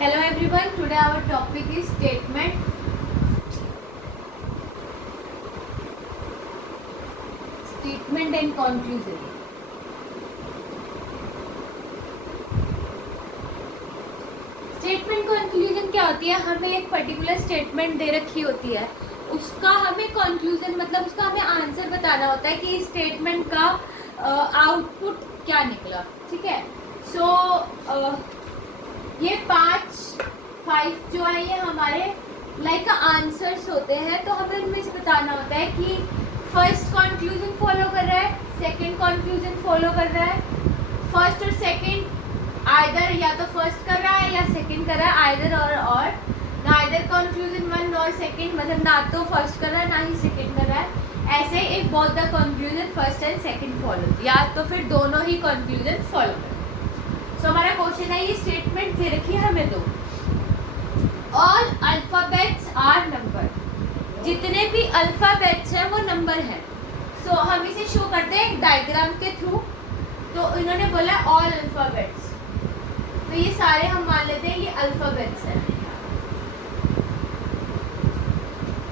Hello everyone, today our topic is statement and conclusion. Statement conclusion क्या होती है? हमें एक पर्टिकुलर स्टेटमेंट दे रखी होती है, उसका हमें कंक्लूजन मतलब उसका हमें आंसर बताना होता है कि इस स्टेटमेंट का आउटपुट क्या निकला. ठीक है. सो ये 5 जो है ये हमारे लाइक आंसर्स होते हैं. तो हमें उनमें से बताना होता है कि फर्स्ट कंक्लूजन फॉलो कर रहा है, सेकंड कंक्लूजन फॉलो कर रहा है, फर्स्ट और सेकंड आइदर या तो फर्स्ट कर रहा है या सेकंड कर रहा है, आइदर और नाइदर कंक्लूजन वन और सेकंड, मतलब ना तो फर्स्ट कर रहा है ना ही सेकंड कर रहा है. ऐसे एक both the conclusion first and second follow, या तो फिर दोनों ही कंक्लूजन फॉलो कर. सो हमारा क्वेश्चन है, ये स्टेटमेंट दे रखी है हमें दो. ऑल अल्फाबेट्स आर नंबर, जितने भी अल्फाबेट्स हैं वो नंबर हैं. सो हम इसे शो करते हैं एक डायग्राम के थ्रू. तो इन्होंने बोला ऑल अल्फाबेट्स, तो ये सारे हम मान लेते हैं ये अल्फाबेट्स हैं.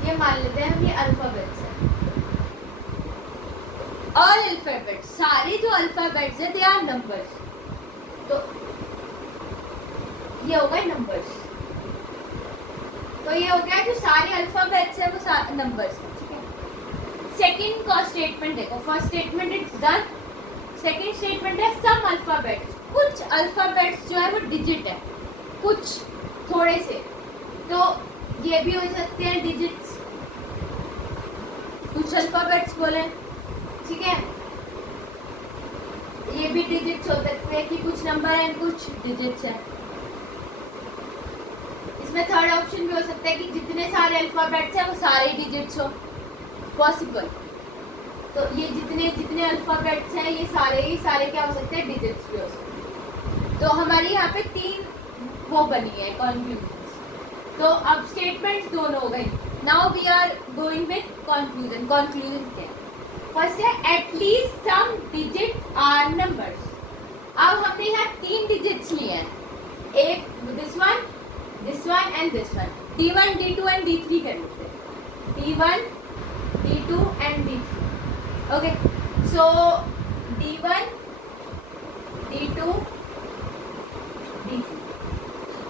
ये मान लेते हैं हम ये अल्फाबेट्स हैं. ऑल अल्फाबेट्स, सारे जो अल्फाबेट्स हैं दे आर नंबर्स. तो ये हो गए नंबर्स. तो ये हो गया जो सारे अल्फाबेट्स है वो नंबर्स है. ठीक है. सेकंड का स्टेटमेंट देखो. First statement it's done. Second statement है सम अल्फाबेट्स. कुछ अल्फाबेट्स जो है वो डिजिट है, कुछ थोड़े से. तो ये भी हो सकते हैं डिजिट्स, कुछ अल्फाबेट्स बोले. ठीक है. ये भी डिजिट्स हो सकते हैं कि कुछ नंबर हैं कुछ डिजिट्स हैं. इसमें थर्ड ऑप्शन भी हो सकता है कि जितने सारे अल्फाबेट्स हैं वो सारे डिजिट्स हो, पॉसिबल. तो ये जितने जितने अल्फाबेट्स हैं ये सारे क्या हो सकते हैं, डिजिट्स भी हो सकते हैं. तो हमारी यहाँ पे 3 वो बनी है कंक्लूजन. तो अब स्टेटमेंट्स दोनों हो गई. Now we are going with conclusion. Conclusion क्या है? फर्स्ट है at least some digits are numbers. अब हमने यहाँ 3 डिजिट्स लिए हैं, एक this one and this one. D1, D2 and D3 कर लेते हैं. D1, D2 and D3. Okay. So D1, D2, D3.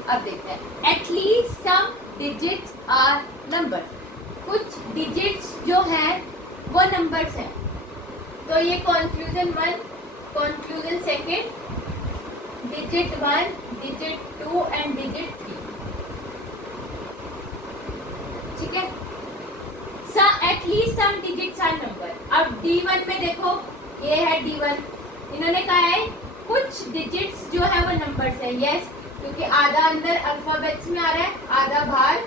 अब देखते हैं at least some digits are numbers. कुछ डिजिट्स जो हैं वो नंबर्स हैं. तो ये conclusion 1, conclusion second, digit 1, digit 2 and digit 3. ठीक है. At least some digits are number. अब D1 में देखो, ये है D1. इन्होंने कहा है कुछ डिजिट्स जो है वो नंबर्स है. यस, क्योंकि आधा अंदर अल्फाबेट्स में आ रहा है, आधा बाहर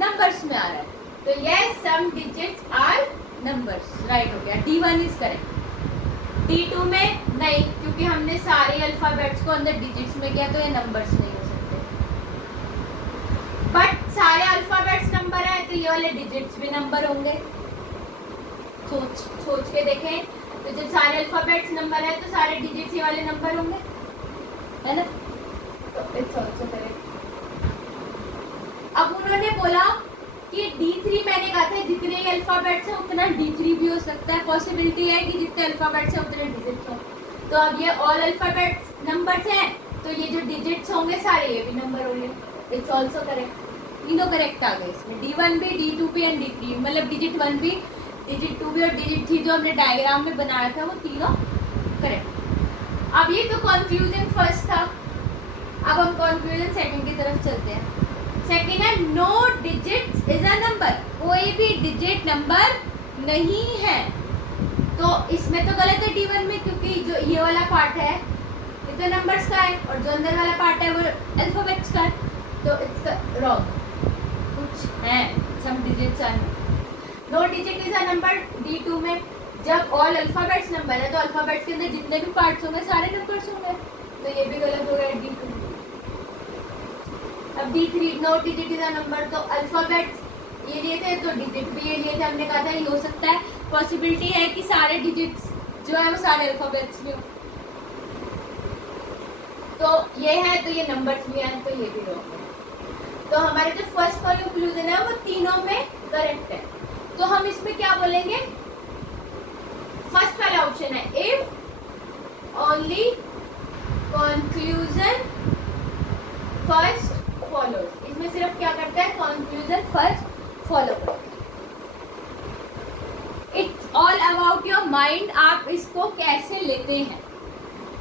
नंबर्स में आ रहा है. तो yes, some digits are numbers. Right हो गया. D1 is correct. D2 में नहीं, क्योंकि हमने सारे अल्फाबेट्स को अंदर डिजिट्स में किया, तो ये नंबर्स नहीं हो सकते. बट सारे अल्फाबेट्स नंबर है तो ये वाले डिजिट्स भी नंबर होंगे. सोच के देखें. तो जब सारे अल्फाबेट्स नंबर है तो सारे डिजिट्स ये वाले नंबर होंगे, है ना? तो इट्स आल्सो करेक्ट. अब उन्होंने बोला कि D3, मैंने कहा था जितने अल्फाबेट्स हैं उतना D3 भी हो सकता है. पॉसिबिलिटी है कि जितने अल्फाबेट्स हैं उतने डिजिट्स हो. तो अब ये ऑल अल्फाबेट्स नंबर्स हैं, तो ये जो डिजिट्स होंगे सारे ये भी नंबर होंगे. It's also correct. तीनों करेक्ट आ गए इसमें. D1 भी, D2 भी एंड D3, मतलब डिजिट 1 भी, डिजिट 2 भी और डिजिट 3 जो हमने डायग्राम में बनाया था वो तीनों करेक्ट. अब ये तो कंक्लूजन फर्स्ट था. अब हम कंक्लूजन सेकंड की तरफ चलते हैं. सेकंड है no digits is a number. कोई भी डिजिट नंबर नहीं है. तो इसमें तो गलत है D1 में, क्योंकि जो ये वाला पार्ट है ये तो नंबर्स का है और जो अंदर वाला पार्ट है वो अल्फाबेट्स का है. तो इट्स रॉन्ग. कुछ है some digits are no digit is a number. D2 में जब ऑल अल्फाबेट्स नंबर है तो अल्फाबेट्स के अंदर जितने भी पार्ट्स होंगे सारे नंबर्स होंगे. तो ये भी गलत हो गया D2. अब D3 no digit is a number. तो अल्फाबेट्स ये लिए थे तो डिजिट भी ये लिए थे. हमने कहा था ये हो सकता है, पॉसिबिलिटी है कि सारे डिजिट्स जो है वो सारे अल्फाबेट्स में हो. तो ये है, तो ये नंबर्स भी हैं, तो ये भी रॉन्ग है। तो हमारे जो फर्स्ट कंक्लूजन है वो तीनों में करेक्ट है। तो हम इसमें क्या बोलेंगे, फर्स्ट वाला ऑप्शन है if only conclusion first follows. इसमें सिर्फ क्या करता है, कंक्लूजन फर्स्ट फॉलो करता है। It's all about your mind, आप इसको कैसे लेते हैं।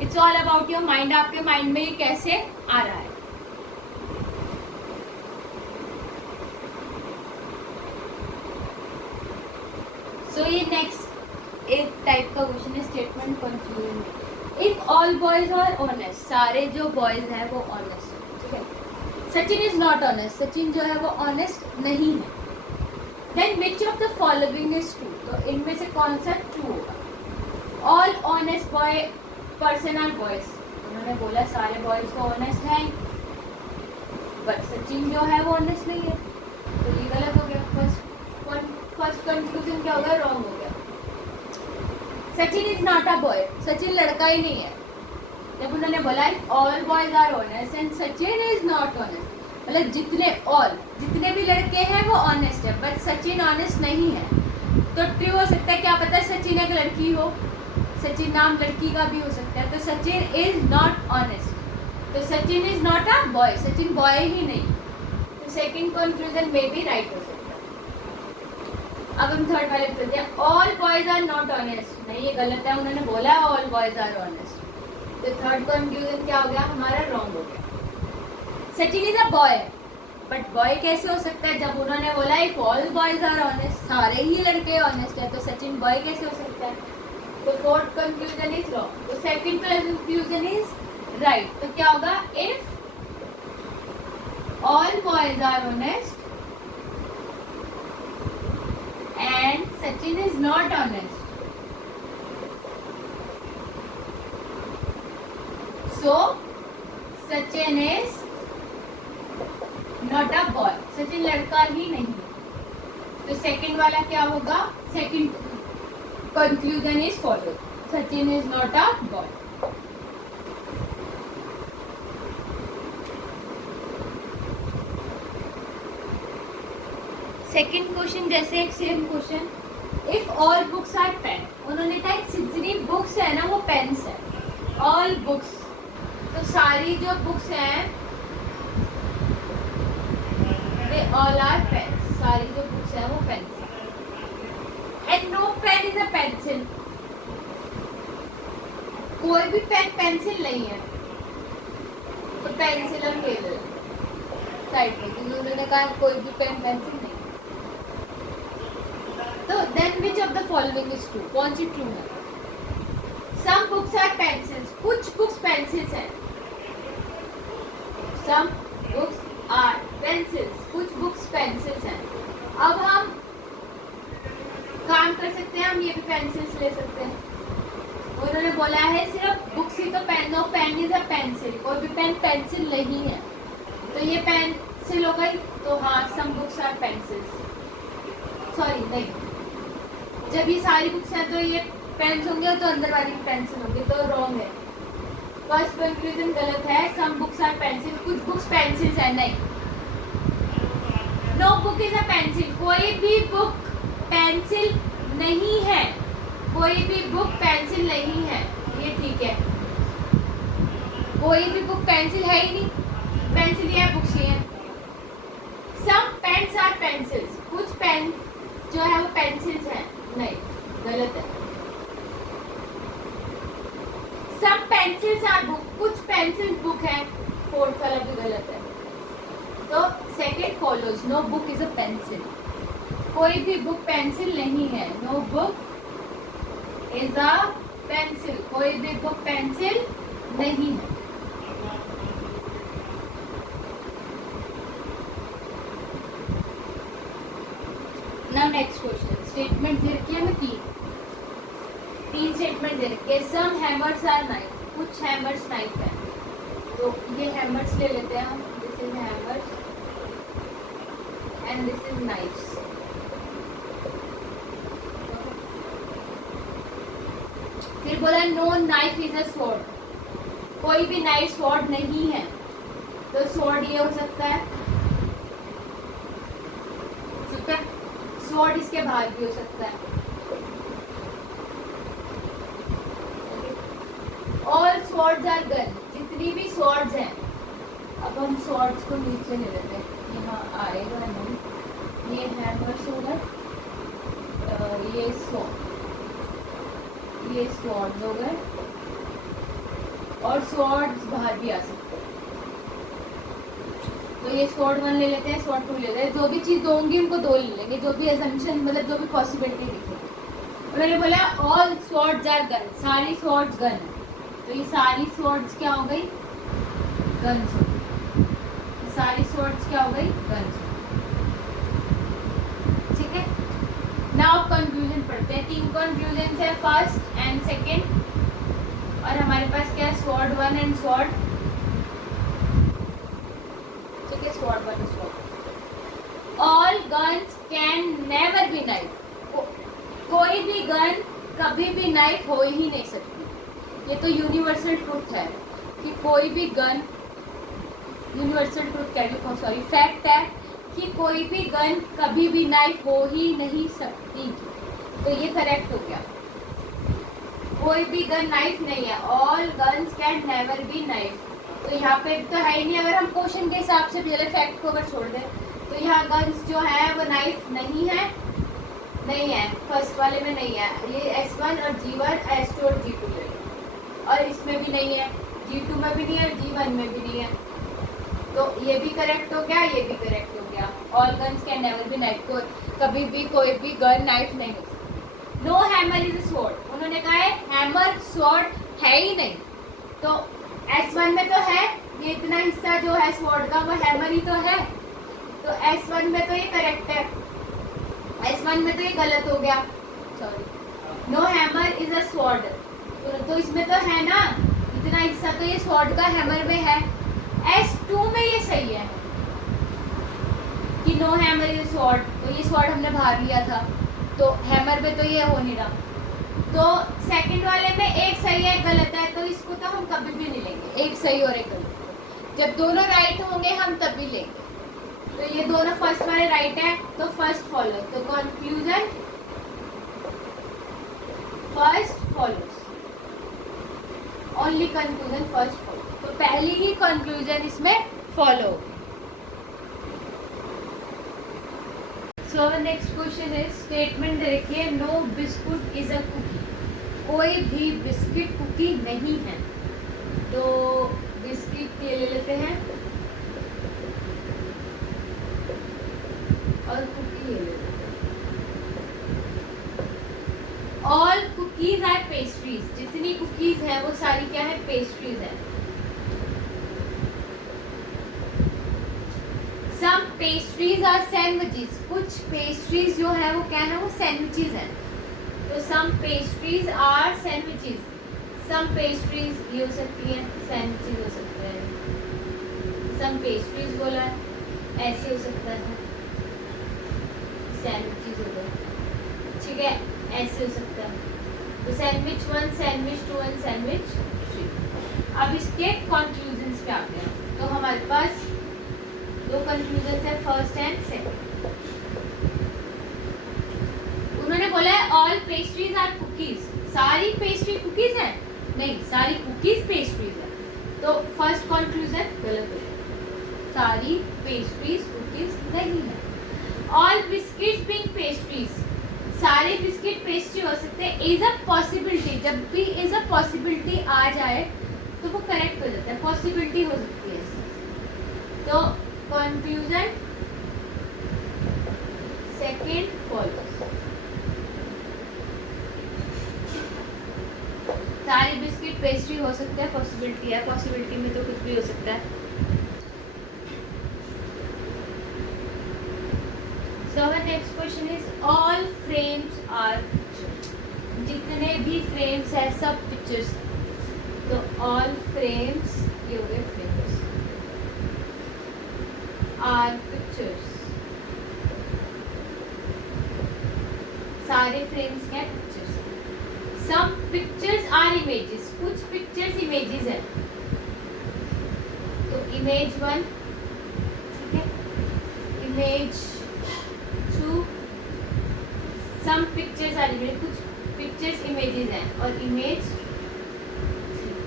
It's all about your mind, आपके माइंड में ये कैसे आ रहा है। सो ये नेक्स्ट एक टाइप का क्वेश्चन है statement conclusion. If all boys are honest, सारे जो बॉयज हैं वो ऑनेस्ट है, ठीक है। Sachin is not honest, Sachin जो है वो ऑनेस्ट नहीं है। Then which of the following is true, तो इनमें से कौन सा ट्रू होगा। All honest boy person are boys, उन्होंने बोला सारे बॉयज तो ऑनेस्ट हैं, बट सचिन जो है वो ऑनेस्ट नहीं है, तो ये गलत हो गया। फर्स्ट कंक्लूजन क्या हो गया, रॉन्ग हो गया। Sachin is not a boy, Sachin लड़का ही नहीं है। जब उन्होंने बोला all boys are honest and Sachin is not honest, मतलब जितने भी लड़के हैं वो ऑनेस्ट है, बट सचिन ऑनेस्ट नहीं है। तो ट्रू हो सकता है, क्या पता सचिन एक लड़की हो, सचिन नाम लड़की का भी हो सकता है। तो सचिन इज नॉट ऑनेस्ट, तो Sachin is not a boy, Sachin boy ही नहीं। तो सेकंड कंक्लूजन में भी राइट हो सकता है। अब हम थर्ड वाले पे चलते हैं, all boys are not honest, नहीं ये गलत है, उन्होंने बोला ऑल बॉयज आर ऑनेस्ट। तो थर्ड कंक्लूजन क्या हो गया हमारा, रॉन्ग हो गया। Sachin is a boy, but boy कैसे हो सकता है, जब उन्होंने बोला if all boys are honest, सारे ही लड़के ऑनेस्ट है, तो सचिन बॉय कैसे हो सकता है। तो फोर्थ कंक्लूजन इज रॉन्ग, तो सेकंड कंक्लूजन इज राइट। तो क्या होगा, if all boys are honest and Sachin is not honest, so Sachin is not a boy, Sachin लड़का ही नहीं है। तो सेकंड वाला क्या होगा, second conclusion is follow, Sachin is not a boy। Second question जैसे एक same question, if all books are pen, उन्होंने कहा जितनी बुक्स है ना वो पेन्स है। ऑल बुक्स, तो सारी जो बुक्स हैं दे ऑल आर पेन्स, सारी जो बुक्स हैं वो पेन्स है। And no pen is a pencil, कोई भी पेन पेंसिल नहीं है, तो पेंसिल हम ले लें साइड में, क्योंकि उन्होंने कहा कोई भी पेन पेंसिल नहीं। तो then which of the following is true, कौन सी ट्रू है। सम बुक्स आर पेंसिल्स, कुछ बुक्स पेंसिल्स हैं। सम बुक्स आर पेंसिल्स, कुछ बुक्स पेंसिल्स हैं। अब हम काम कर सकते हैं, हम ये भी पेंसिल्स ले सकते हैं। उन्होंने बोला है सिर्फ बुक्स ही तो pen, no pen is a pencil, कोई भी पेन पेंसिल नहीं है, तो ये पेंसिल हो गई। तो हाँ, some books are pencils, sorry नहीं, जब ये सारी बुक्स हैं तो ये पेन्स होंगे, तो अंदर वाली पेंसिल होंगी, तो रॉन्ग है। फर्स्ट कंक्लूजन गलत है, सम बुक्स आर पेंसिल, कुछ बुक्स पेंसिल्स है नहीं। No book is a pencil, कोई भी बुक पेंसिल नहीं है, कोई भी बुक पेंसिल नहीं है, ये ठीक है। कोई भी बुक पेंसिल है ही नहीं, पेंसिल या बुक्स ही है। सम पेन्स आर पेंसिल्स, कुछ पेन जो है वो पेंसिल्स हैं, नहीं गलत है। सम पेंसिल्स आर बुक, कुछ पेंसिल बुक है, फोर्थ वाला भी गलत है। तो second follows, no book is a pencil, कोई भी बुक पेंसिल नहीं है। No book is a pencil, कोई भी बुक पेंसिल नहीं है। नाउ नेक्स्ट क्वेश्चन, स्टेटमेंट दे रखी है हमें तीन स्टेटमेंट दे रखी है। सम हैमर्स आर नाइफ, कुछ हैमर्स नाइफ है, तो ये हैमर्स ले लेते हैं हम, this is hammers and this is knives. फिर बोला no knife is a sword, कोई भी नाइफ स्वॉर्ड नहीं है, तो स्वॉर्ड ये हो सकता है, ठीक है। स्वॉर्ड इसके बाहर भी हो सकता है। ऑल स्वॉर्ड्स आर गन, जितनी भी स्वॉर्ड्स हैं। अब हम स्वॉर्ड्स को नीचे ले लेते हैं, यहाँ आएगा नहीं, ये हैमर्स होगा, ये स्वॉर्ड्स हो गए, और स्वॉर्ड्स बाहर भी आ सकते हैं। तो ये स्वॉर्ड 1 ले लेते हैं, स्वॉर्ड 2 ले लेते हैं, जो भी चीज़ होंगी उनको 2 ले लेंगे, जो भी असम्पशन मतलब जो भी पॉसिबिलिटी दिखेगी। उन्होंने बोला ऑल स्वॉर्ड्स आर गन, सारी स्वॉर्ड्स गन है, तो ये सारी स्वॉर्ड्स क्या हो गई, गन्स हो गई। सारी स्वॉर्ड्स क्या हो गई, गन्स। ठीक है, नाउ कंक्लूजन पढ़ते हैं। 3 कंक्लूजन है, फर्स्ट एंड सेकेंड, और हमारे पास क्या है, स्वॉर्ड 1 एंड स्वॉर्ड, ठीक है, sword 1 and sword. All guns can never be knife, कोई भी गन कभी भी नाइफ हो ही नहीं सकती। ये तो यूनिवर्सल ट्रूथ है कि कोई भी गन, यूनिवर्सल ट्रूथ कह रही हूँ, सॉरी, फैक्ट है कि कोई भी गन कभी भी नाइफ हो ही नहीं सकती। तो ये करेक्ट हो गया, कोई भी गन नाइफ नहीं है, all guns can never be knife. तो यहाँ पे तो है ही नहीं, अगर हम क्वेश्चन के हिसाब से पहले फैक्ट को अगर छोड़ दें तो यहाँ गन्स जो है वो नाइफ नहीं है, नहीं है, फर्स्ट वाले में नहीं है। ये S1 और G1, S2 और G2 ले, और इसमें भी नहीं है, G2 में भी नहीं है, G1 में भी नहीं है। तो ये भी करेक्ट हो गया, ये भी करेक्ट हो गया, all guns can never be knife, को कभी भी कोई भी गन नाइफ नहीं हो सकती। No hammer is a sword, उन्होंने कहा है हैमर स्वॉर्ड है ही नहीं, तो S1 में तो है, ये इतना हिस्सा जो है स्वॉर्ड का वो हैमर ही तो है, तो S1 में तो ये करेक्ट है, S1 में तो ये गलत हो गया, sorry. No hammer is a sword, तो इसमें तो है ना, इतना हिस्सा तो ये स्वॉर्ड का हैमर में है। S2 में ये सही है कि नो हैमर इज स्वॉर्ड, तो ये स्वॉर्ड हमने बाहर लिया था, तो हैमर में तो ये हो नहीं रहा। तो सेकंड वाले में एक सही है, एक गलत है, तो इसको तो हम कभी भी नहीं लेंगे, एक सही और एक गलत। जब दोनों राइट होंगे हम तभी लेंगे, तो ये दोनों फर्स्ट वाले राइट है, तो फर्स्ट फॉलो, तो conclusion first follows, only conclusion first follow, तो पहली ही कंक्लूजन इसमें फॉलो। सो नेक्स्ट क्वेश्चन है, स्टेटमेंट देखिए, no biscuit is a cookie, कोई भी बिस्किट कुकी नहीं है, तो बिस्किट ये ले लेते हैं और कुकी ले लेते हैं। ऑल कुकीज आर पेस्ट्रीज, जितनी कुकीज है वो सारी क्या है, पेस्ट्रीज है। सम पेस्ट्रीज आर सैंडविचेस, कुछ पेस्ट्रीज जो है वो क्या है, वो सैंडविचेस है, तो some pastries are sandwiches, some pastries ये हो सकती है, सैंडविचेस हो सकते हैं। सम पेस्ट्रीज बोला है, ऐसे हो सकता है, सैंडविचेस हो गए, ठीक है, ऐसे हो सकता है, तो सैंडविच 1, सैंडविच 2 एंड सैंडविच 3। अब इसके कंक्लूजन्स पे आते हैं, तो हमारे पास 2 कंक्लूजन्स है, फर्स्ट एंड सेकंड। उन्होंने बोला है ऑल पेस्ट्रीज आर कुकीज, सारी पेस्ट्री कुकीज है, नहीं, सारी कुकीज पेस्ट्रीज है, तो फर्स्ट कंक्लूजन गलत है, सारी पेस्ट्रीज कुकीज नहीं है। ऑल बिस्किट्स बीइंग पेस्ट्रीज, सारे बिस्किट पेस्ट्री हो सकते हैं, इज अ पॉसिबिलिटी, जब भी इज अ पॉसिबिलिटी आ जाए तो वो करेक्ट हो जाता है, पॉसिबिलिटी हो सकती है, तो कंक्लूजन सेकंड फॉलोस। सारी बिस्किट पेस्ट्री हो सकता है, पॉसिबिलिटी है, पॉसिबिलिटी में तो कुछ भी हो सकता है। So our next question is all frames are pictures, जितने भी फ्रेम्स है सब पिक्चर्स, तो all frames ये हो गए फ्रेम्स are pictures, सारे फ्रेम्स क्या pictures. Some pictures are images, कुछ पिक्चर्स इमेजेस है, इमेज 1, ठीक है, इमेज 2, सम पिक्चर्स आ रही है, कुछ पिक्चर्स इमेजेस हैं, और इमेज 3।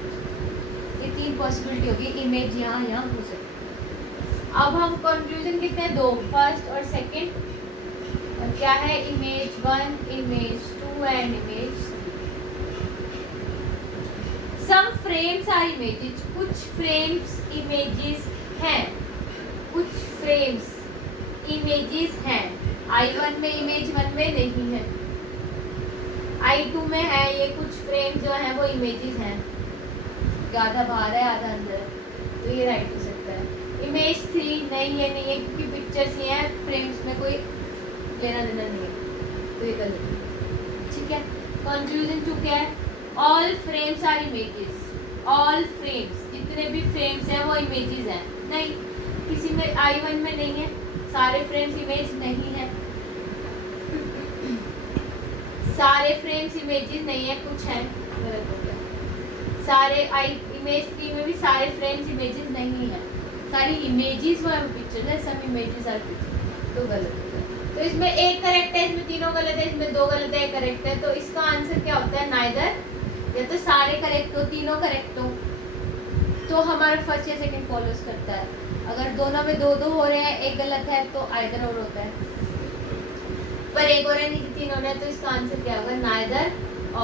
ये 3 पॉसिबिलिटी होगी, इमेज यहाँ यहाँ हो सकती है। अब हम कंक्लूजन कितने हैं, 2, फर्स्ट और सेकंड, और क्या है, image 1, image 2 and image 3। Some frames are images, कुछ फ्रेम्स इमेजेस हैं, कुछ फ्रेम्स इमेजेस हैं। I1 में इमेज 1 में नहीं है, I2 में है, ये कुछ फ्रेम जो है वो इमेजेस हैं, आधा बाहर है आधा अंदर है, तो ये राइट हो सकता है। इमेज 3 नहीं है क्योंकि पिक्चर्स ही हैं, फ्रेम्स में कोई लेना देना नहीं है, तो ये गलत है, ठीक है। कंक्लूजन 2 क्या है, all frames are images, all frames, जितने भी फ्रेम्स हैं वो इमेजेस हैं। नहीं, किसी में I1 में नहीं है, सारे फ्रेम्स इमेज नहीं है, सारे फ्रेम्स इमेजेस नहीं है, कुछ है, गलत हो गया। सारे इमेज 3 में भी सारे फ्रेम्स इमेजेस नहीं है, सारी इमेजेस वो पिक्चर है, सब इमेजेस आर पिक्चर, तो गलत हो गया। तो इसमें एक करेक्ट है, इसमें तीनों गलत है, इसमें 2 गलत है, एक करेक्ट है, तो इसका आंसर क्या होता है, नाइदर, या तो सारे करेक्ट हो, तीनों करेक्ट हो, तो हमारा फर्स्ट या सेकंड फॉलोस करता है। अगर दोनों में 2-2 हो रहे हैं, एक गलत है, तो आइदर और होता है, पर एक और है नहीं, तीनों ने, तो इसका आंसर क्या होगा, नाइदर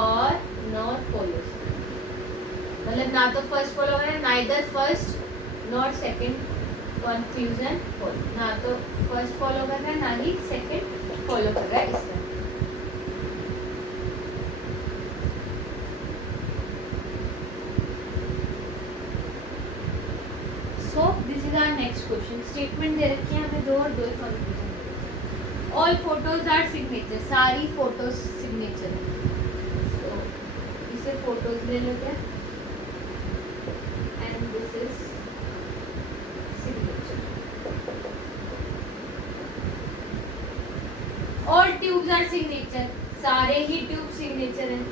और नॉट फॉलोस, मतलब ना तो फर्स्ट फॉलो कर रहा है, neither first not second, confusion follow, ना तो फर्स्ट फॉलो कर रहा है ना ही सेकंड फॉलो कर रहा है इसमें। So this is our next question, statement दे रखी है हमें 2 और 2 confusion. All photos are signature, सारी फोटोज सिग्नेचर है, तो इसे फोटोज ले लेते हैं, and this is signature. All tubes are signature, सारे ही ट्यूब सिग्नेचर हैं।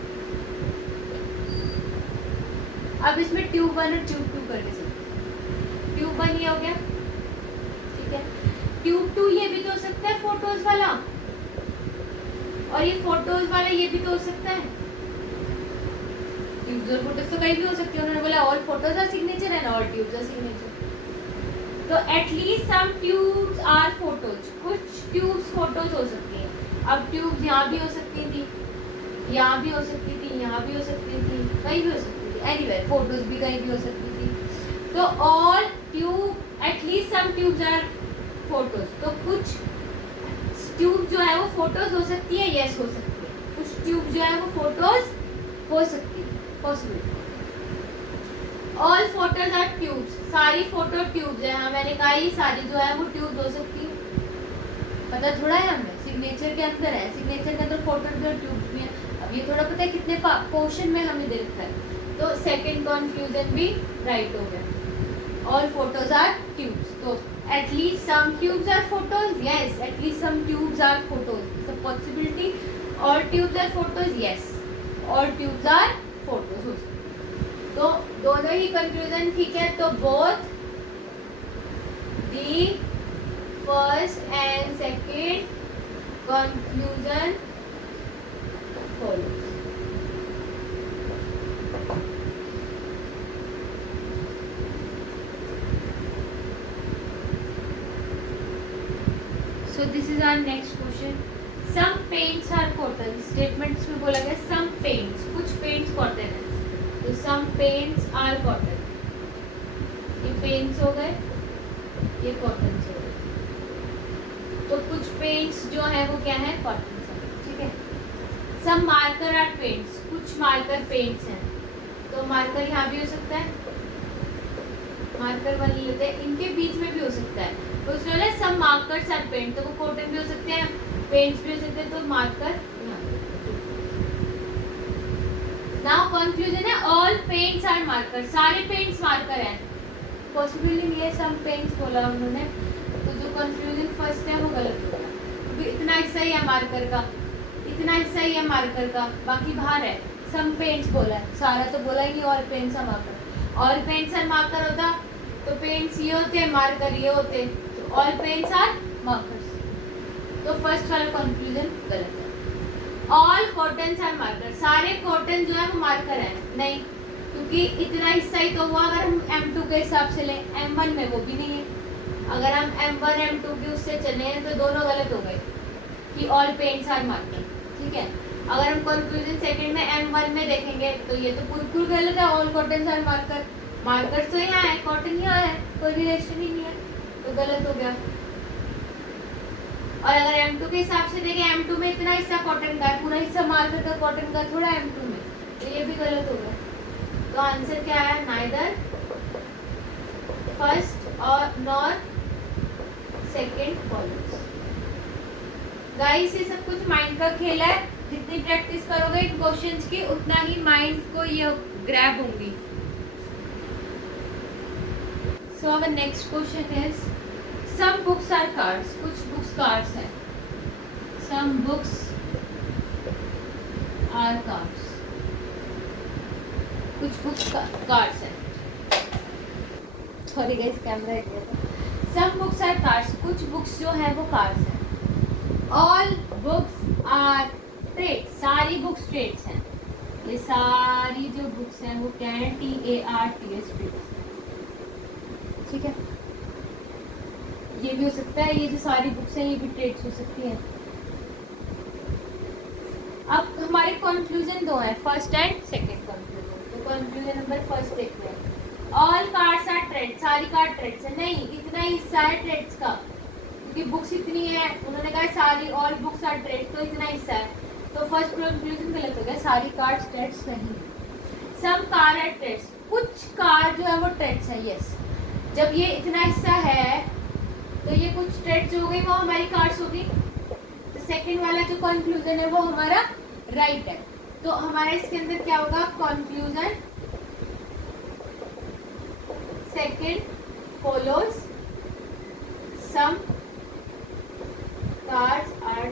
अब इसमें ट्यूब 1 और ट्यूब 2 करके चलते, ट्यूब 1 ये हो गया, ठीक है, ट्यूब 2 ये भी तो हो सकता है फोटोज वाला, और ये फोटोज वाला ये भी तो हो सकता है, ट्यूब्स और फोटोज तो कहीं भी हो सकते हैं। उन्होंने बोला all photos are signature and all tubes are signature, तो at least some tubes are photos, कुछ ट्यूब्स फोटोज हो सकती हैं। अब ट्यूब्स यहाँ भी हो सकती थी, यहाँ भी हो सकती थी, यहाँ भी हो सकती थी, कहीं भी हो सकती थी, एनीवेयर फोटोज भी कहीं भी हो सकती थी। तो all tube, at least some tubes are photos, तो कुछ ट्यूब जो है वो फोटोज हो सकती है, यस हो सकती है, कुछ ट्यूब जो है वो फोटोज हो सकती है, possible. All photos are tubes, सारी फोटो ट्यूब्स है, हाँ मैंने कहा ये सारी जो है वो ट्यूब्स हो सकती है, पता थोड़ा है हमें, सिग्नेचर के अंदर है, सिग्नेचर के अंदर फोटो भी और ट्यूब्स भी है। अब ये थोड़ा पता है कितने पोर्शन में हमें दे रखा है, तो सेकंड कंक्लूजन भी राइट हो गया, ऑल फोटोज आर ट्यूब्स, तो at least some tubes are photos, yes, at least some tubes are photos, it's a possibility, all tubes are photos, yes, all tubes are photos, तो दोनों ही conclusion ठीक है, तो both the first and second conclusion follows। So this is our next question. Some paints are cotton. Statements में बोला गया some paints, कुछ paints cotton है, तो some paints are cotton, ये paints हो गए, ये cotton हो गए, तो कुछ paints जो है वो क्या है, cotton है, ठीक है। Some marker are paints, कुछ marker paints हैं, तो marker यहाँ भी हो सकता है, मार्कर वाले लेते हैं, इनके बीच में भी हो सकता है, तो उसमें बोला सब मार्कर्स आर पेंट, तो वो कॉटन भी हो सकते हैं, पेंट्स भी हो सकते हैं, तो मार्कर नाउ कंक्लूजन है ऑल पेंट्स आर मार्कर, सारे पेंट्स मार्कर हैं, पॉसिबली नहीं है, सम पेंट्स बोला उन्होंने, तो जो कंक्लूजन फर्स्ट है वो गलत हो गया, इतना हिस्सा ही है मार्कर का, इतना हिस्सा ही है मार्कर का, बाकी बाहर है, सम पेंट्स बोला है, सारा तो बोला ही नहीं all paints are marker, all paints are marker होता तो पेन्स ये होते हैं, मार्कर ये होते हैं, तो ऑल पेन्स आर मार्कर्स। तो फर्स्ट वाला कंक्लूजन गलत है। ऑल कॉटन्स आर मार्कर, सारे कॉटन जो है वो मार्कर है नहीं, क्योंकि इतना हिस्सा ही तो हुआ। अगर हम M2 के हिसाब से लें, M1 में वो भी नहीं है। अगर हम M1 M2 के उससे चले हैं तो दोनों गलत हो गए कि ऑल पेंट्स आर मार्कर, ठीक है। अगर हम कंक्लूजन सेकंड में M1 में देखेंगे तो ये तो बिल्कुल गलत है, all cottons are marker. Marker तो यहाँ है, कॉटन यहाँ है, कोई रिलेशन ही नहीं है, तो गलत हो गया। और अगर M2 के हिसाब से देखें, M2 में इतना हिस्सा कॉटन का है, पूरा हिस्सा मार्कर का कॉटन का थोड़ा M2 में, तो ये भी गलत हो गया। तो आंसर क्या है? नाइदर फर्स्ट और नॉर सेकंड फॉलोज। गाइस ये सब कुछ माइंड का खेल है, जितनी प्रैक्टिस करोगे इन क्वेश्चंस की उतना ही माइंड को ये ग्रैब होंगी। So our next question is some books are cards, कुछ बुक्स कार्ड्स हैं। सम बुक्स आर कार्ड्स, कुछ बुक्स कार्ड्स हैं। सॉरी गाइस कैमरा हिट गया था। सम बुक्स आर कार्ड्स, कुछ बुक्स जो है वो कार्ड्स हैं। ऑल बुक्स आर ट्रेड्स, सारी बुक्स ट्रेड्स हैं। ये सारी जो बुक्स हैं वो क्या है? TARTS ट्रेड्स, ठीक है। ये भी हो सकता है, ये जो सारी बुक्स हैं ये भी ट्रेड्स हो सकती हैं। अब हमारे कंक्लूजन दो हैं, फर्स्ट एंड सेकंड कंक्लूजन। तो कंक्लूजन नंबर फर्स्ट देखते हैं। ऑल कार्ड्स आर ट्रेड्स, सारी कार्ड ट्रेड्स है नहीं, इतना ही हिस्सा है ट्रेड्स का, क्योंकि बुक्स इतनी है, उन्होंने कहा सारी ऑल बुक्स आर ट्रेड्स, तो इतना हिस्सा है। तो फर्स्ट कंक्लूजन गलत हो गया, सारी कार्ड्स ट्रेड्स नहीं। सम कार आर ट्रेड्स, कुछ कार जो है वो ट्रेड्स है, यस। जब ये इतना हिस्सा है तो ये कुछ ट्रेड्स हो गई, वो हमारी कार्ड्स होगी। तो सेकंड वाला जो कंक्लूजन है वो हमारा राइट है। तो हमारा इसके अंदर क्या होगा? Conclusion second follows some cards are,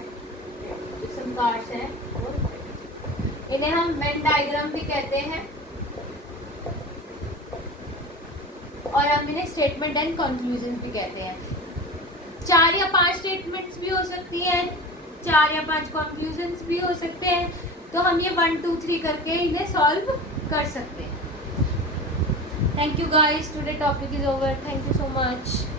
some cards हैं इन्हें हम वेन डायग्राम भी कहते हैं, और हम इन्हें स्टेटमेंट एंड कंक्लूजन भी कहते हैं। 4 या 5 स्टेटमेंट्स भी हो सकती हैं, 4 या 5 कंक्लूजन्स भी हो सकते हैं। तो हम ये 1 2 3 करके इन्हें सॉल्व कर सकते हैं। Thank you guys, today topic is over, thank you so much.